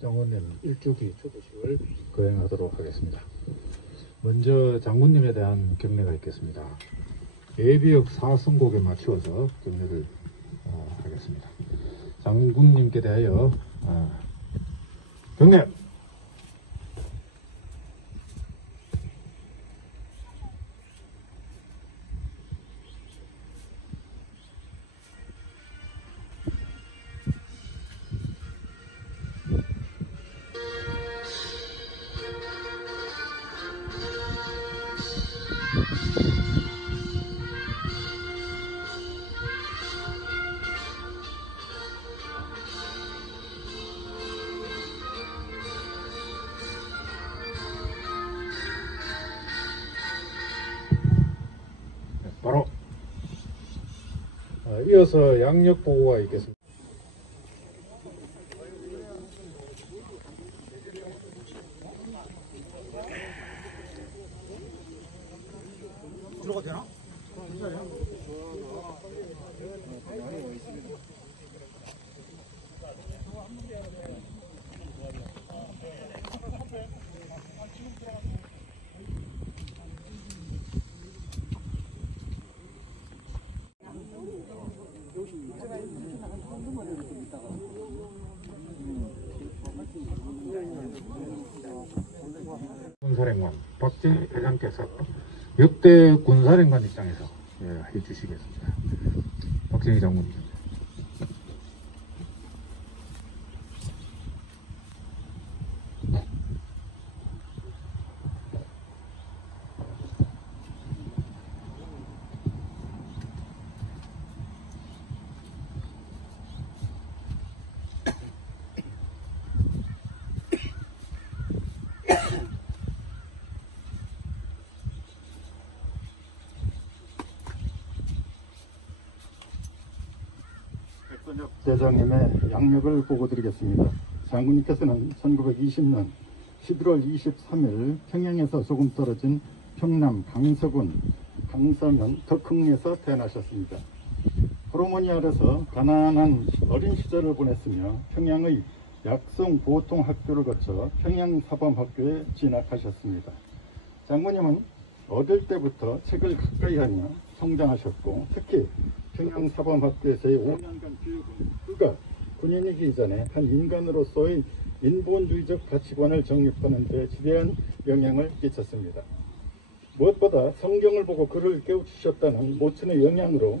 장군님 일주기 추도식을 거행하도록 하겠습니다. 먼저 장군님에 대한 경례가 있겠습니다. 예비역 4승곡에 맞추어서 경례를 하겠습니다. 장군님께 대하여 경례! 바로 이어서 양력 보고가 있겠습니다. 들어가도 되나? 군사령관 박정희 대장께서 역대 군사령관 입장에서 해주시겠습니다. 박정희 장군님. 대장님의 양력을 보고드리겠습니다. 장군님께서는 1920년 11월 23일 평양에서 조금 떨어진 평남 강서군 강서면 덕흥리에서 태어나셨습니다. 호르몬이 아래서 가난한 어린 시절을 보냈으며 평양의 약성보통학교를 거쳐 평양사범학교에 진학하셨습니다. 장군님은 어릴 때부터 책을 가까이 하며 성장하셨고, 특히 평양사범학교에서의 5년간 교육은 그가 군인이기 이전에 한 인간으로서의 인본주의적 가치관을 정립하는 데 지대한 영향을 끼쳤습니다. 무엇보다 성경을 보고 그를 깨우치셨다는 모친의 영향으로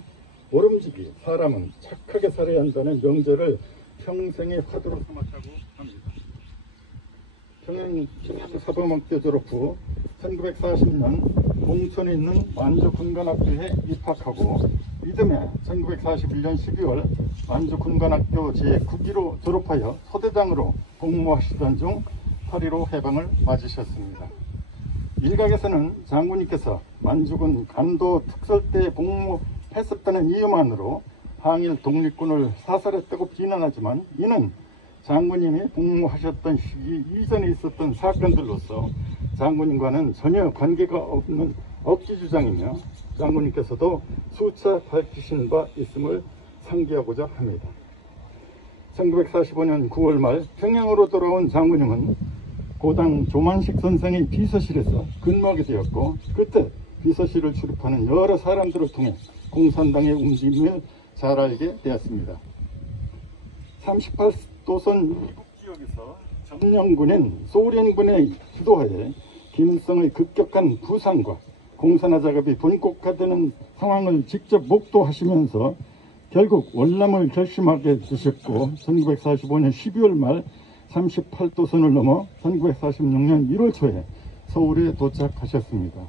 모름지기 사람은 착하게 살아야 한다는 명제를 평생의 화두로 삼았다고 합니다. 평양사범학교 졸업 후 1940년 봉천에 있는 만주군관학교에 입학하고 이듬해 1941년 12월 만주군관학교 제9기로 졸업하여 소대장으로 복무하시던 중 8.15 해방을 맞으셨습니다. 일각에서는 장군님께서 만주군 간도 특설대에 복무했었다는 이유만으로 항일 독립군을 사살했다고 비난하지만, 이는 장군님이 복무하셨던 시기 이전에 있었던 사건들로서 장군님과는 전혀 관계가 없는 억지 주장이며, 장군님께서도 수차 밝히신 바 있음을 상기하고자 합니다. 1945년 9월 말 평양으로 돌아온 장군님은 고당 조만식 선생의 비서실에서 근무하게 되었고, 그때 비서실을 출입하는 여러 사람들을 통해 공산당의 움직임을 잘 알게 되었습니다. 38도선 이북 지역에서 점령군인 소련군의 주도하에 김일성의 급격한 부상과 공산화 작업이 본격화되는 상황을 직접 목도하시면서 결국 월남을 결심하게 되셨고, 1945년 12월 말 38도선을 넘어 1946년 1월 초에 서울에 도착하셨습니다.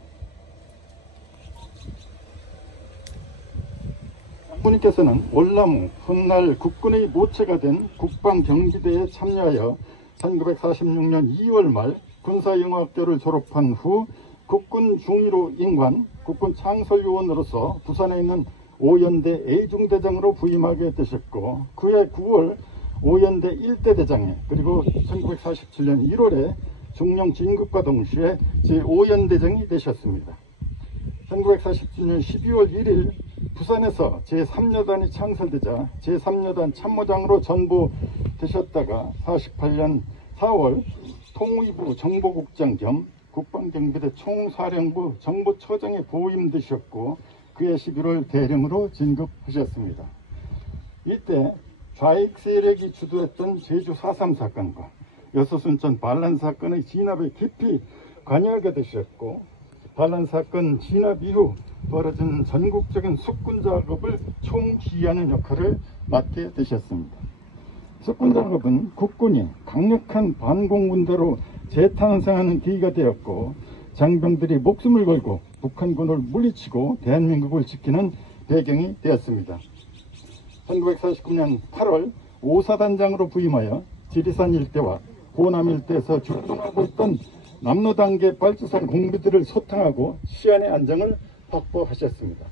장군님께서는 월남 훗날 국군의 모체가 된 국방경비대에 참여하여 1946년 2월 말 군사영어학교를 졸업한 후 국군 중위로 임관, 국군 창설요원으로서 부산에 있는 오연대 A중대장으로 부임하게 되셨고, 그해 9월 오연대 1대 대장에, 그리고 1947년 1월에 중령 진급과 동시에 제5연대장이 되셨습니다. 1947년 12월 1일 부산에서 제3여단이 창설되자 제3여단 참모장으로 전보되셨다가 48년 4월 통의부 정보국장 겸 국방경비대 총사령부 정보처장에 보임되셨고 그해 11월 대령으로 진급하셨습니다. 이때 좌익 세력이 주도했던 제주 4.3 사건과 여수순천 반란 사건의 진압에 깊이 관여하게 되셨고 반란 사건 진압 이후 벌어진 전국적인 숙군 작업을 총지휘하는 역할을 맡게 되셨습니다. 숙군 작업은 국군이 강력한 반공군대로 재탄생하는 계기가 되었고 장병들이 목숨을 걸고 북한군을 물리치고 대한민국을 지키는 배경이 되었습니다. 1949년 8월 5사단장으로 부임하여 지리산 일대와 호남 일대에서 주둔하고 있던 남로단계 발주선 공비들을 소탕하고 시안의 안정을 확보하셨습니다.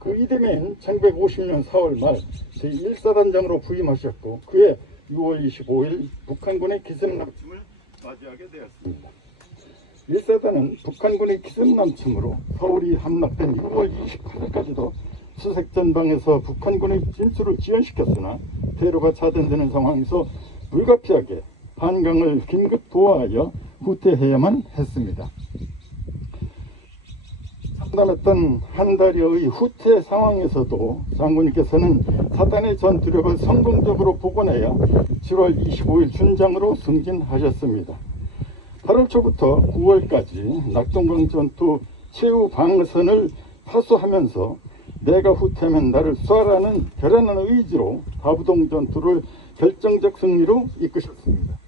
그 이듬해인 1950년 4월 말 제1사단장으로 부임하셨고 그해 6월 25일 북한군의 기습남침을 맞이하게 되었습니다. 1사단은 북한군의 기습남침으로 서울이 함락된 6월 28일까지도 수색전방에서 북한군의 진출을 지연시켰으나 대로가 차단되는 상황에서 불가피하게 한강을 긴급 도하하여 후퇴해야만 했습니다. 상담했던 한 달여의 후퇴 상황에서도 장군님께서는 사단의 전투력을 성공적으로 복원하여 7월 25일 준장으로 승진하셨습니다. 8월 초부터 9월까지 낙동강 전투 최후 방어선을 파수하면서 내가 후퇴하면 나를 쏴라는 결연한 의지로 다부동 전투를 결정적 승리로 이끄셨습니다.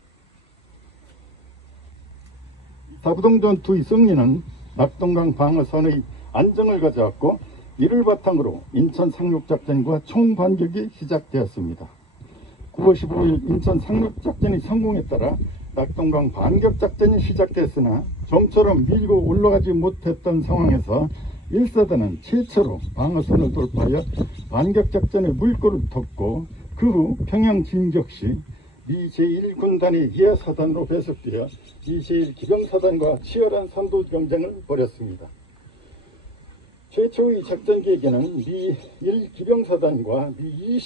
다부동 전투의 승리는 낙동강 방어선의 안정을 가져왔고 이를 바탕으로 인천 상륙작전과 총반격이 시작되었습니다. 9월 15일 인천 상륙작전이 성공에 따라 낙동강 반격작전이 시작됐으나 좀처럼 밀고 올라가지 못했던 상황에서 1사단은 최초로 방어선을 돌파하여 반격작전의 물꼬를 텄고 그 후 평양 진격 시 미 제1군단이 이하사단으로 배속되어 미 제1기병사단과 치열한 선두 경쟁을 벌였습니다. 최초의 작전 계획에는 미 1기병사단과 미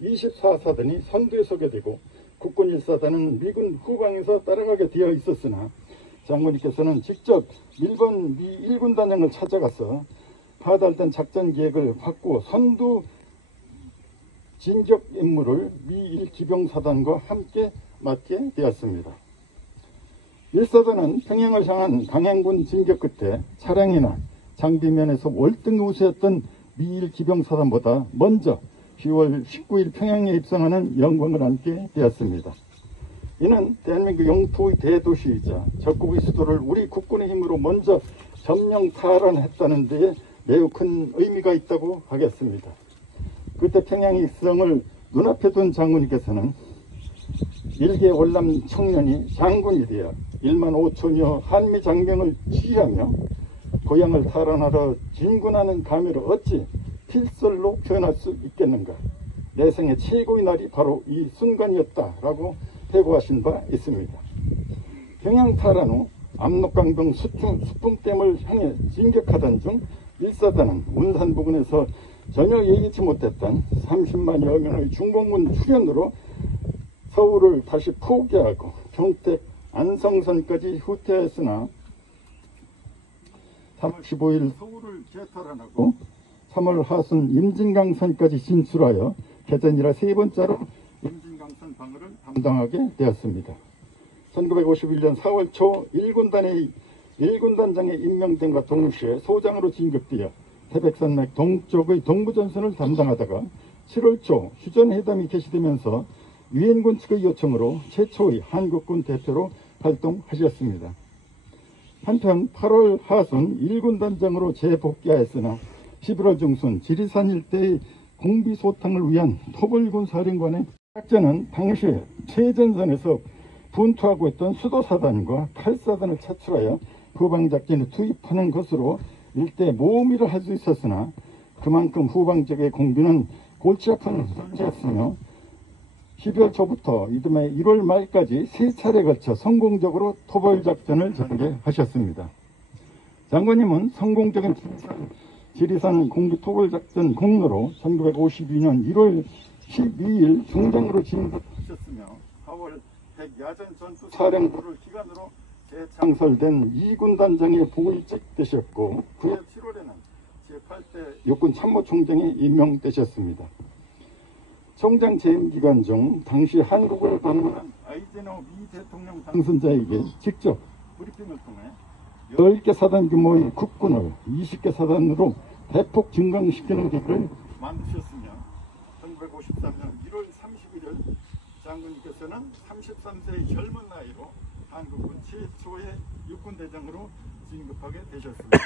24사단이 선두에 서게 되고 국군 1사단은 미군 후방에서 따라가게 되어 있었으나 장군님께서는 직접 일본 미 1군단장을 찾아가서 파달된 작전 계획을 바꾸어 선두 진격 임무를 미 1기병사단과 함께 맡게 되었습니다. 1사단은 평양을 향한 강행군 진격 끝에 차량이나 장비면에서 월등 우세했던 미 1기병사단보다 먼저 10월 19일 평양에 입성하는 영광을 안게 되었습니다. 이는 대한민국 영토의 대도시이자 적국의 수도를 우리 국군의 힘으로 먼저 점령 탈환했다는 데 매우 큰 의미가 있다고 하겠습니다. 그때 평양 입성을 눈앞에 둔 장군님께서는 일개 월남 청년이 장군이 되어 1만 5천여 한미 장병을 지휘하며 고향을 탈환하러 진군하는 감회를 어찌 필설로 표현할 수 있겠는가. 내 생의 최고의 날이 바로 이 순간이었다라고 회고하신 바 있습니다. 평양 탈환 후 압록강병 수풍댐을 향해 진격하던 중 1사단은 운산 부근에서 전혀 예기치 못했던 30만여 명의 중공군 출현으로 서울을 다시 포기하고 평택 안성선까지 후퇴했으나 3월 15일 서울을 재탈환하고 3월 하순 임진강선까지 진출하여 개전이라 세 번째로 임진강선 방어를 담당하게 되었습니다. 1951년 4월 초 1군단장에 임명됨과 동시에 소장으로 진급되어 태백산맥 동쪽의 동부전선을 담당하다가 7월 초 휴전회담이 개시되면서 유엔군 측의 요청으로 최초의 한국군 대표로 활동하셨습니다. 한편 8월 하순 1군단장으로 재복귀하였으나 11월 중순 지리산 일대의 공비소탕을 위한 토벌군 사령관의 작전은 당시에 최전선에서 분투하고 있던 수도사단과 칼사단을 차출하여 후방작전에 투입하는 것으로 일대 모험이라 할 수 있었으나 그만큼 후방 쪽의 공비는 골치 아픈 존재였으며 12월 초부터 이듬해 1월 말까지 세 차례 걸쳐 성공적으로 토벌작전을 전개하셨습니다. 장관님은 성공적인 지리산 공비 토벌작전 공로로 1952년 1월 12일 중장으로 진급하셨으며 4월 백야전 전투 사령부를 기관으로 재창설된 2군 단장에 보위직 되셨고 그해 7월에는 제8대 육군 참모총장에 임명되셨습니다. 총장 재임 기간 중 당시 한국을 방문한 아이젠하워 미 대통령 당선자에게 직접 브리핑을 통해 10개 사단 규모의 국군을 20개 사단으로 대폭 증강시키는 계획을 만드셨으며 1953년 1월 31일 장군님께서는 33세의 젊은 나이로 한국군 최초의 육군대장으로 진급하게 되셨습니다.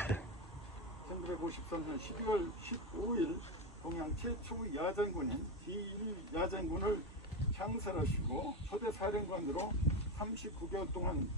1953년 12월 15일 동양 최초의 야전군인 제1야전군을 창설하시고 초대 사령관으로 39개월 동안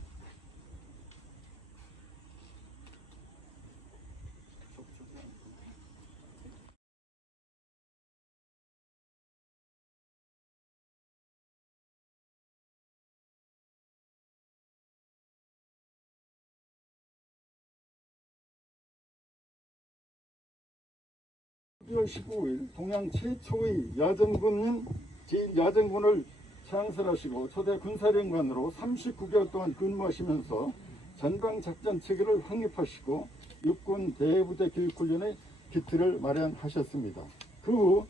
(12월 15일) 동양 최초의 야전군인 제1야전군을 창설하시고 초대 군사령관으로 39개월 동안 근무하시면서 전방작전 체계를 확립하시고 육군 대부대 교육훈련의 기틀을 마련하셨습니다. 그 후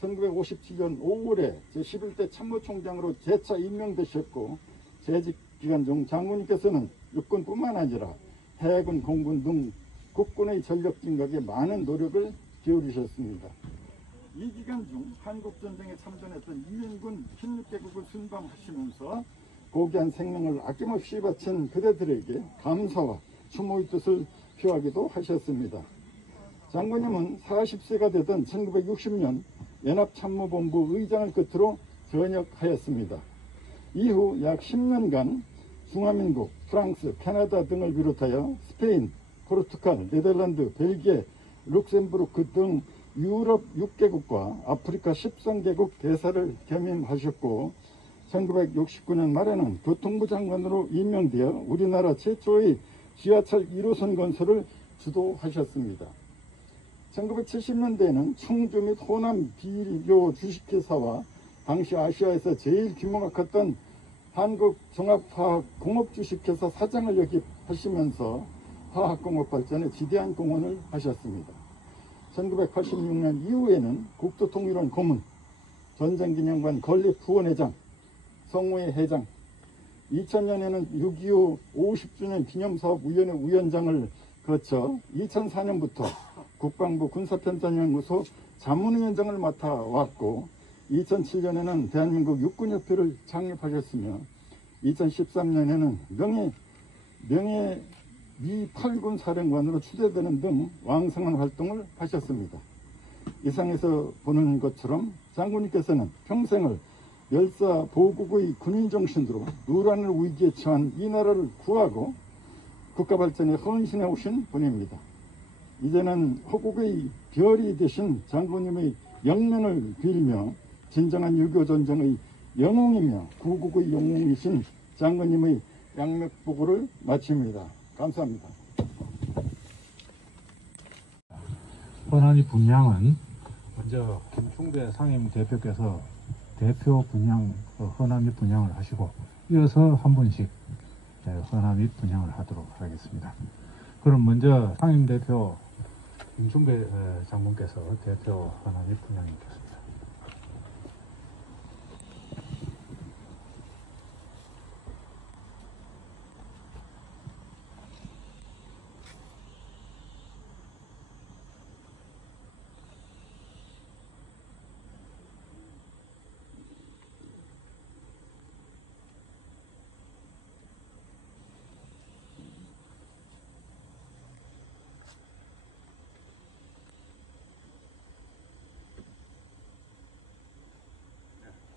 1957년 5월에 제11대 참모총장으로 재차 임명되셨고 재직 기간 중 장군님께서는 육군뿐만 아니라 해군, 공군 등 국군의 전력 증강에 많은 노력을 기울이셨습니다. 이 기간 중 한국전쟁에 참전했던 이민군 16개국을 순방하시면서 고귀한 생명을 아낌없이 바친 그대들에게 감사와 추모의 뜻을 표하기도 하셨습니다. 장군님은 40세가 되던 1960년 연합참모본부 의장을 끝으로 전역하였습니다. 이후 약 10년간 중화민국, 프랑스, 캐나다 등을 비롯하여 스페인, 포르투갈, 네덜란드, 벨기에, 룩셈부르크 등 유럽 6개국과 아프리카 13개국 대사를 겸임하셨고 1969년 말에는 교통부 장관으로 임명되어 우리나라 최초의 지하철 1호선 건설을 주도하셨습니다. 1970년대에는 충주 및 호남 비료 주식회사와 당시 아시아에서 제일 규모가 컸던 한국종합화학공업주식회사 사장을 역임하시면서 화학공업 발전에 지대한 공헌을 하셨습니다. 1986년 이후에는 국토통일원 고문, 전쟁기념관 건립 후원회장, 성모회 회장, 2000년에는 6.25 50주년 기념사업위원회 위원장을 거쳐 2004년부터 국방부 군사편찬연구소 자문위원장을 맡아왔고 2007년에는 대한민국 육군협회를 창립하셨으며 2013년에는 명예 미 8군 사령관으로 추대되는 등 왕성한 활동을 하셨습니다. 이상에서 보는 것처럼 장군님께서는 평생을 열사 보국의 군인 정신으로 누란을 위기에 처한 이 나라를 구하고 국가 발전에 헌신해 오신 분입니다. 이제는 호국의 별이 되신 장군님의 영면을 빌며 진정한 유교 전쟁의 영웅이며 구국의 영웅이신 장군님의 양맥보고를 마칩니다. 감사합니다. 헌안위 분양은 먼저 김충배 상임 대표께서 대표 분양, 헌안위 분양을 하시고 이어서 한 분씩 헌안위 분양을 하도록 하겠습니다. 그럼 먼저 상임 대표 김충배 장군께서 대표 헌안위 분양이겠습니다.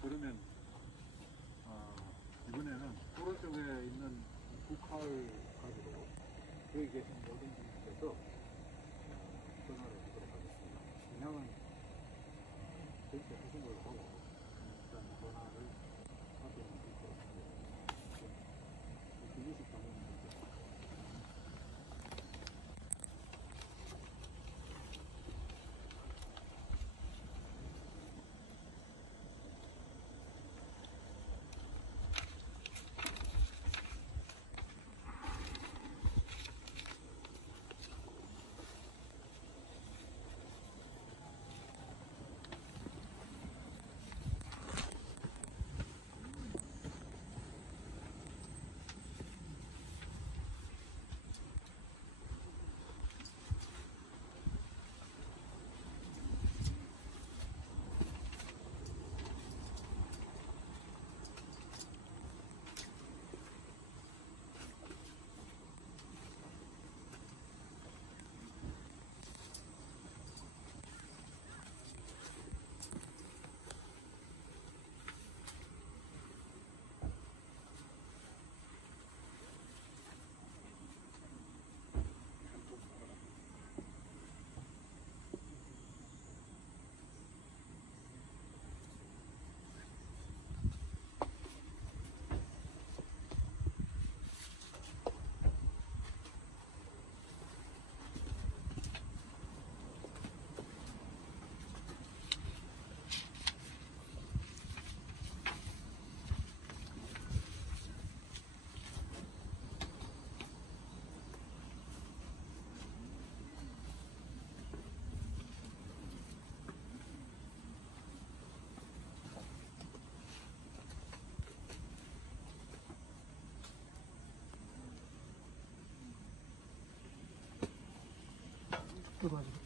그러면 이번에는 오른쪽에 있는 국화를 가지고 여기 계신 모든 분께서 전화를 하도록 하겠습니다. 그냥은 전체 하신 걸 보고 일단 전화를 하도록 하겠습니다. 김유식 장관님께서 들어가지고.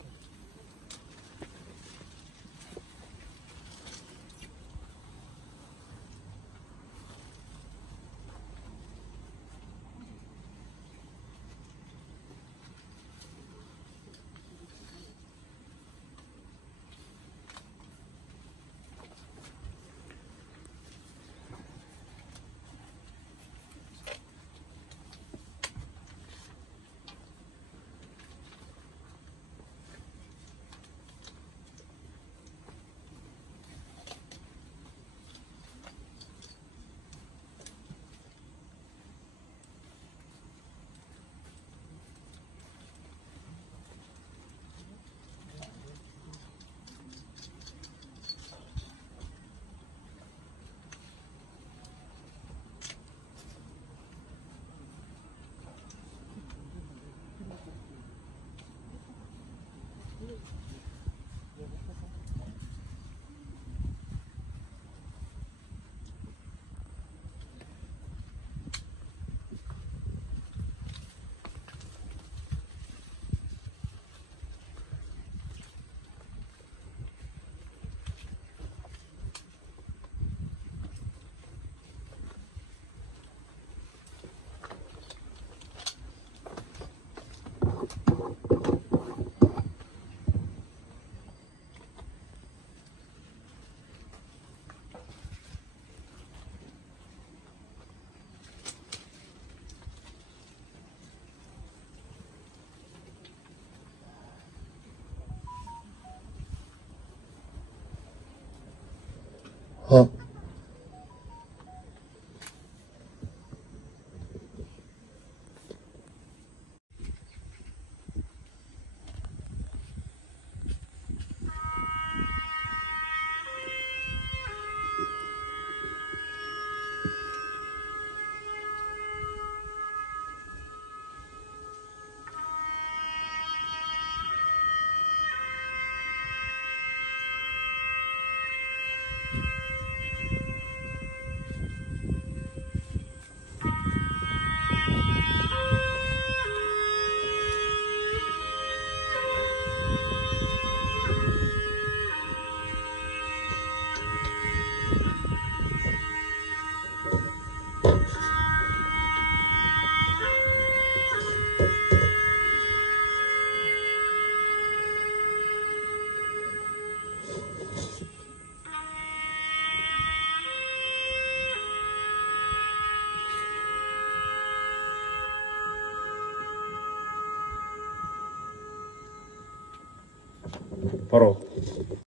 바로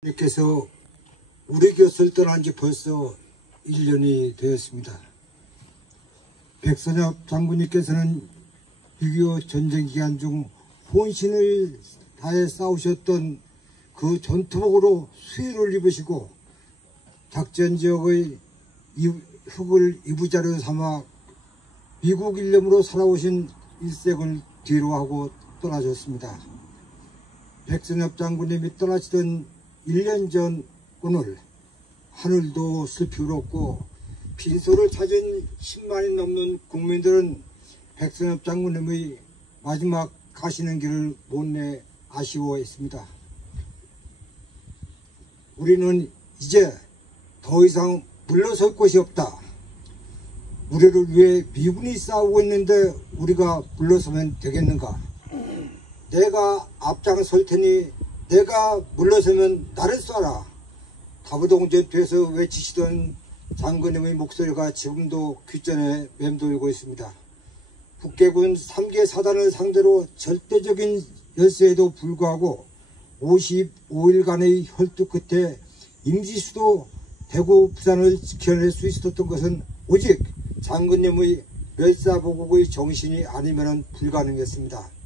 님께서 우리 곁을 떠난 지 벌써 1년이 되었습니다. 백선엽 장군님께서는 6.25 전쟁 기간 중 혼신을 다해 싸우셨던 그 전투복으로 수의를 입으시고 작전 지역의 흙을 이부자료 삼아 미국 일념으로 살아오신 일색을 뒤로하고 떠나셨습니다. 백선엽 장군님이 떠나시던 1년 전 오늘 하늘도 슬피 울었고 빈소를 찾은 10만이 넘는 국민들은 백선엽 장군님의 마지막 가시는 길을 못내 아쉬워했습니다. 우리는 이제 더 이상 물러설 곳이 없다. 우리를 위해 미군이 싸우고 있는데 우리가 물러서면 되겠는가? 내가 앞장설 테니 내가 물러서면 나를 쏴라. 다부동 전투에서 외치시던 장군님의 목소리가 지금도 귓전에 맴돌고 있습니다. 북계군 3개 사단을 상대로 절대적인 열세에도 불구하고 55일간의 혈투 끝에 임시수도 대구, 부산을 지켜낼 수 있었던 것은 오직 장군님의 멸사보국의 정신이 아니면 불가능했습니다.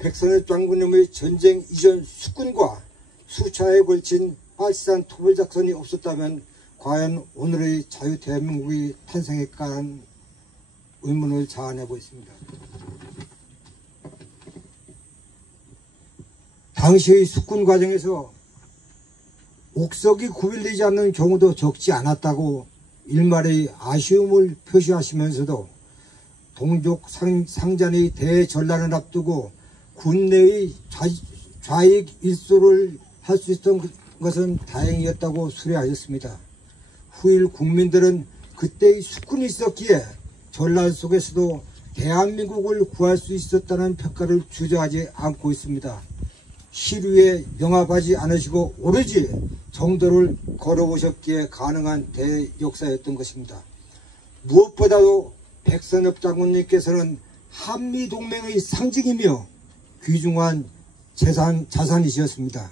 백선엽 장군님의 전쟁 이전 수군과 수차에 걸친 빨치산 토벌작전이 없었다면 과연 오늘의 자유대한민국이 탄생했까는 의문을 자아내고 있습니다. 당시의 숙군 과정에서 옥석이 구별되지 않는 경우도 적지 않았다고 일말의 아쉬움을 표시하시면서도 동족 상잔의 대전란을 앞두고 군내의 좌익 일소를 할 수 있었던 것은 다행이었다고 수레하였습니다. 후일 국민들은 그때의 수군이 있었기에 전란 속에서도 대한민국을 구할 수 있었다는 평가를 주저하지 않고 있습니다. 시류에 영합하지 않으시고 오로지 정도를 걸어오셨기에 가능한 대역사였던 것입니다. 무엇보다도 백선엽 장군님께서는 한미동맹의 상징이며 귀중한 자산이셨습니다.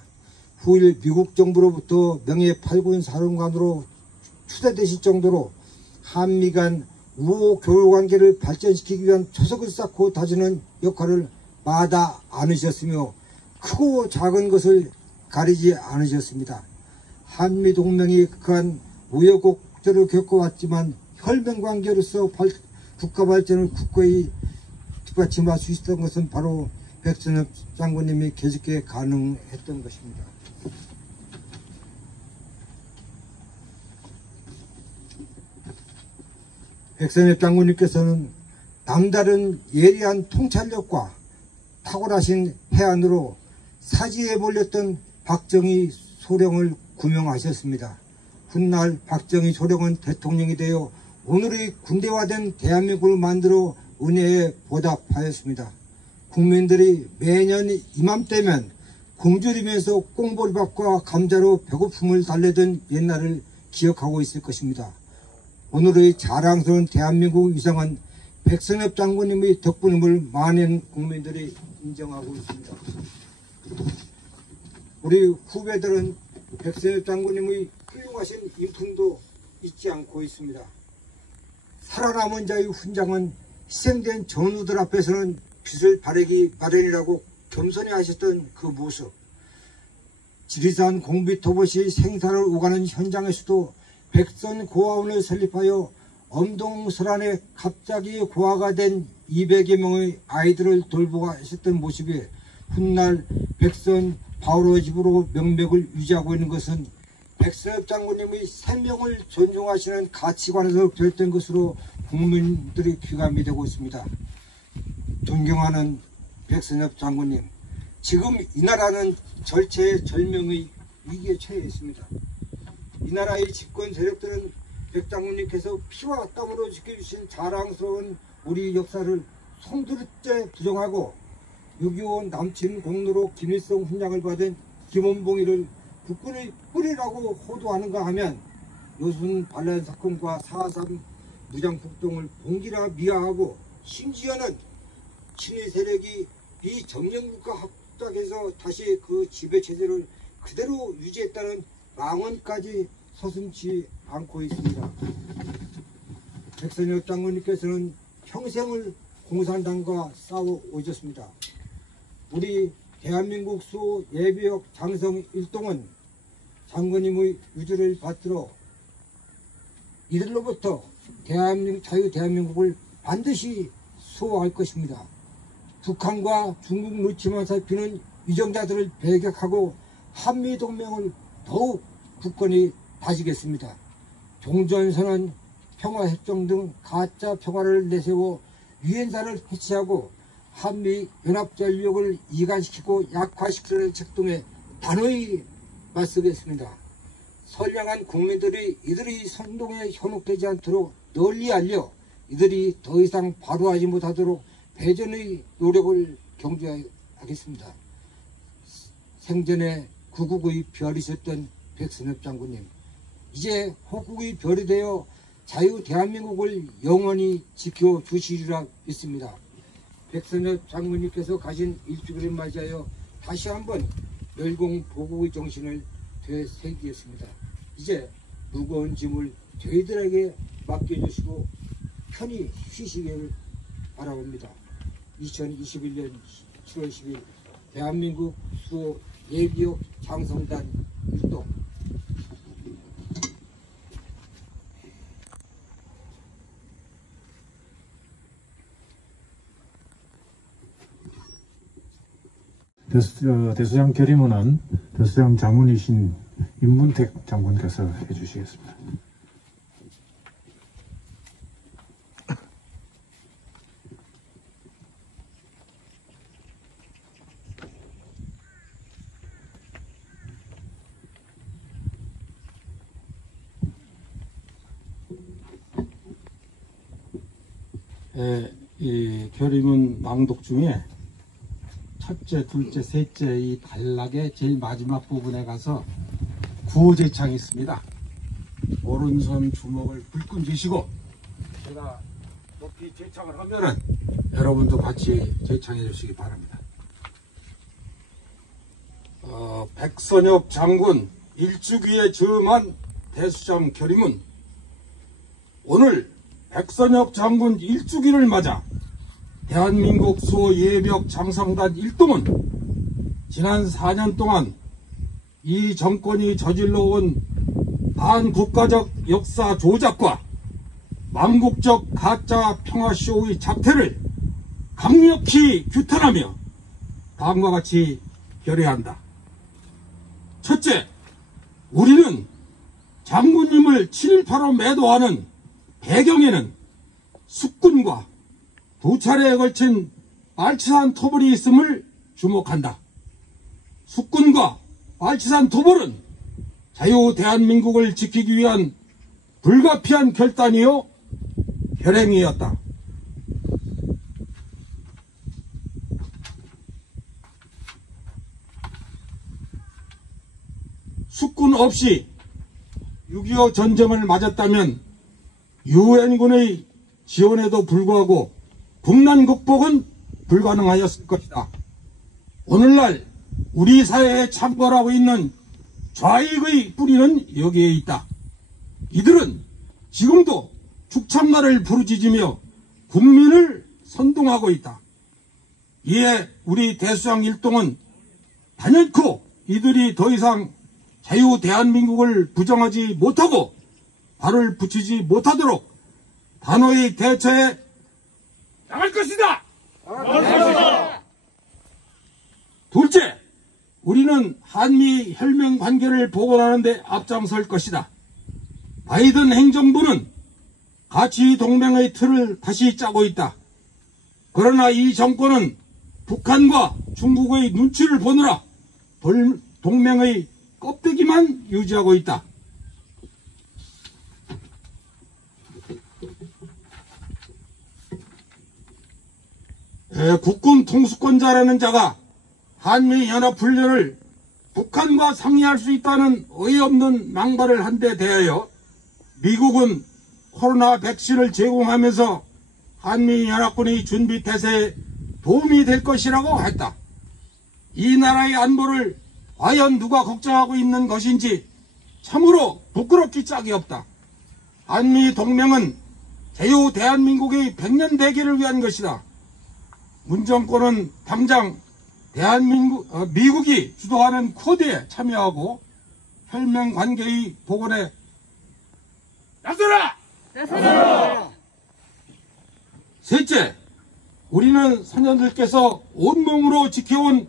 후일 미국 정부로부터 명예 8군 사령관으로 추대되실 정도로 한미 간 우호 교류관계를 발전시키기 위한 초석을 쌓고 다지는 역할을 마다 않으셨으며 크고 작은 것을 가리지 않으셨습니다. 한미동맹이 극한 우여곡절을 겪어왔지만 혈맹관계로서 국가 발전을 굳건히 뒷받침할 수 있었던 것은 바로 백선엽 장군님이 계속해 가능했던 것입니다. 백선엽 장군님께서는 남다른 예리한 통찰력과 탁월하신 해안으로 사지에 몰렸던 박정희 소령을 구명하셨습니다. 훗날 박정희 소령은 대통령이 되어 오늘의 군대화된 대한민국을 만들어 은혜에 보답하였습니다. 국민들이 매년 이맘때면 굶주리면서 꽁보리밥과 감자로 배고픔을 달래던 옛날을 기억하고 있을 것입니다. 오늘의 자랑스러운 대한민국 위상은 백선엽 장군님의 덕분임을 많은 국민들이 인정하고 있습니다. 우리 후배들은 백선엽 장군님의 훌륭하신 인품도 잊지 않고 있습니다. 살아남은 자의 훈장은 희생된 전우들 앞에서는 빛을 발하기 마련이라고 겸손히 하셨던 그 모습, 지리산 공비토봇이 생사를 오가는 현장에서도 백선 고아원을 설립하여 엄동설안에 갑자기 고아가 된 200여 명의 아이들을 돌보고 하셨던 모습이 훗날 백선 바오로 집으로 명맥을 유지하고 있는 것은 백선엽 장군님의 생명을 존중하시는 가치관에서 비롯된 것으로 국민들이 귀감이 되고 있습니다. 존경하는 백선엽 장군님, 지금 이 나라는 절체절명의 위기에 처해 있습니다. 이 나라의 집권 세력들은 백 장군님께서 피와 땀으로 지켜주신 자랑스러운 우리 역사를 송두리째 부정하고 6.25 남친 공로로 김일성 훈장을 받은 김원봉이를 국군의 뿌리라고 호도하는가 하면 요순 반란 사건과 4.3 무장폭동을 봉기라 미화하고 심지어는 친일 세력이 비정령국과 합작해서 다시 그 지배체제를 그대로 유지했다는 망언까지 서슴지 않고 있습니다. 백선엽 장군님께서는 평생을 공산당과 싸워 오셨습니다. 우리 대한민국 수 예비역 장성 일동은 장군님의 유주를 받들어 이들로부터 자유대한민국을 반드시 수호할 것입니다. 북한과 중국 루치만 살피는 위정자들을 배격하고 한미동맹을 더욱 굳건히 다지겠습니다. 종전선언, 평화협정 등 가짜 평화를 내세워 유엔사를 해체하고 한미 연합전력을 이관시키고 약화시키는 책동에 단호히 맞서겠습니다. 선량한 국민들이 이들의 선동에 현혹되지 않도록 널리 알려 이들이 더 이상 바로하지 못하도록 배전의 노력을 경주하겠습니다. 생전에 구국의 별이셨던 백선엽 장군님, 이제 호국의 별이 되어 자유 대한민국을 영원히 지켜주시리라 믿습니다. 백선엽 장군님께서 가신 일주기를 맞이하여 다시 한번 멸공 보국의 정신을 되새기겠습니다. 이제 무거운 짐을 저희들에게 맡겨주시고 편히 쉬시기를 바라봅니다. 2021년 7월 10일 대한민국 수호 예비역 장성단 일동. 대수장 결의문은 대수장 장군이신 임문택 장군께서 해주시겠습니다. 이 결의문 낭독 중에 첫째, 둘째, 셋째 이 단락의 제일 마지막 부분에 가서 구호제창이 있습니다. 오른손 주먹을 불끈 쥐시고 제가 높이 제창을 하면은 여러분도 같이 제창해 주시기 바랍니다. 백선엽 장군 일주기에 저음한 대수장 결의문. 오늘 백선엽 장군 일주기를 맞아 대한민국 수호 예벽 장성단 일동은 지난 4년 동안 이 정권이 저질러온 반국가적 역사 조작과 망국적 가짜 평화쇼의 작태를 강력히 규탄하며 다음과 같이 결의한다. 첫째, 우리는 장군님을 친일파로 매도하는 배경에는 숙군과 두 차례에 걸친 빨치산 토벌이 있음을 주목한다. 숙군과 빨치산 토벌은 자유 대한민국을 지키기 위한 불가피한 결단이요 혈행이었다. 숙군 없이 6.25 전쟁을 맞았다면 유엔군의 지원에도 불구하고 국난 극복은 불가능하였을 것이다. 오늘날 우리 사회에 창궐하고 있는 좌익의 뿌리는 여기에 있다. 이들은 지금도 축창날을 부르짖으며 국민을 선동하고 있다. 이에 우리 대수장 일동은 단연코 이들이 더 이상 자유 대한민국을 부정하지 못하고 발을 붙이지 못하도록 단호히 대처해 나갈 것이다. 둘째, 우리는 한미 혈맹 관계를 복원하는 데 앞장설 것이다. 바이든 행정부는 가치 동맹의 틀을 다시 짜고 있다. 그러나 이 정권은 북한과 중국의 눈치를 보느라 동맹의 껍데기만 유지하고 있다. 국군 통수권자라는 자가 한미연합훈련을 북한과 상의할 수 있다는 어이없는 망발을 한 데 대하여 미국은 코로나 백신을 제공하면서 한미연합군의 준비 태세에 도움이 될 것이라고 했다. 이 나라의 안보를 과연 누가 걱정하고 있는 것인지 참으로 부끄럽기 짝이 없다. 한미 동맹은 자유 대한민국의 100년 대계를 위한 것이다. 문 정권은 당장 미국이 주도하는 쿼드에 참여하고 혈맹 관계의 복원에 나서라! 셋째, 우리는 선녀들께서 온몸으로 지켜온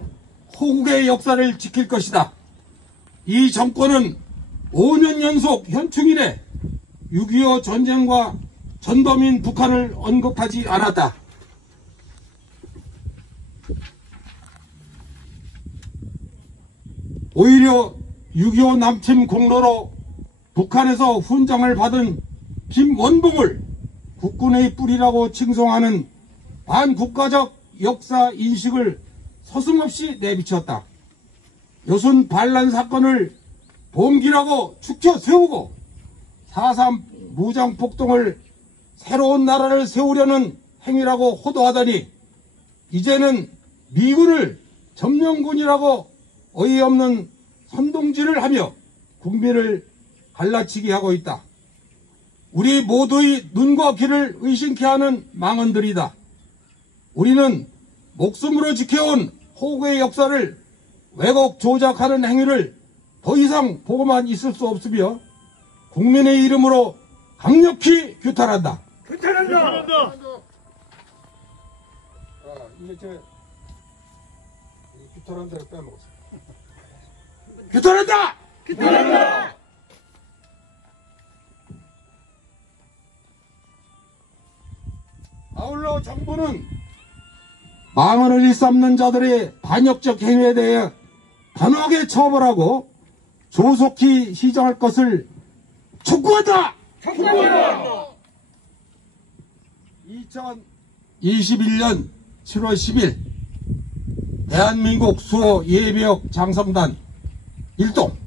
호국의 역사를 지킬 것이다. 이 정권은 5년 연속 현충 이래 6.25 전쟁과 전범인 북한을 언급하지 않았다. 오히려 6.25 남침 공로로 북한에서 훈장을 받은 김원봉을 국군의 뿌리라고 칭송하는 반국가적 역사 인식을 서슴없이 내비쳤다. 여순 반란 사건을 봉기라고 축켜 세우고 4.3 무장폭동을 새로운 나라를 세우려는 행위라고 호도하더니 이제는 미군을 점령군이라고 어이없는 선동질을 하며 국민을 갈라치게 하고 있다. 우리 모두의 눈과 귀를 의심케 하는 망언들이다. 우리는 목숨으로 지켜온 호국의 역사를 왜곡 조작하는 행위를 더 이상 보고만 있을 수 없으며 국민의 이름으로 강력히 규탄한다. 규탄한다. 이제 제 규탄한다를 빼먹었어요. 규탄한다! 규탄한다. 아울러 정부는 망언을 일삼는 자들의 반역적 행위에 대해 단호하게 처벌하고 조속히 시정할 것을 촉구한다! 2000 2021년 7월 10일 대한민국 수호 예비역 장성단 1동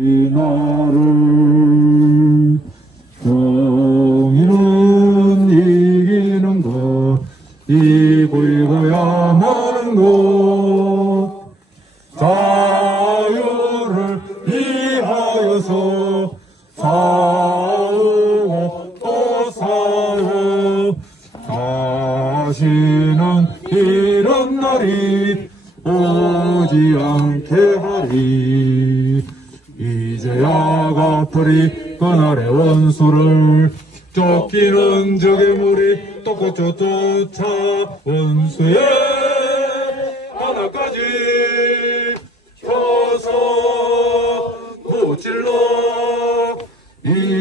이 나를 정의는 이기는 것 이고 이거야 마는 것 자유를 위하여서 싸우고 또 싸워 다시는 이런 날이 오지 않게 하리 이제야 갚으리 그날의 원수를 쫓기는 적의 무리 또 꽂혀 쫓아 원수의 하나까지 켜서 무찔러 이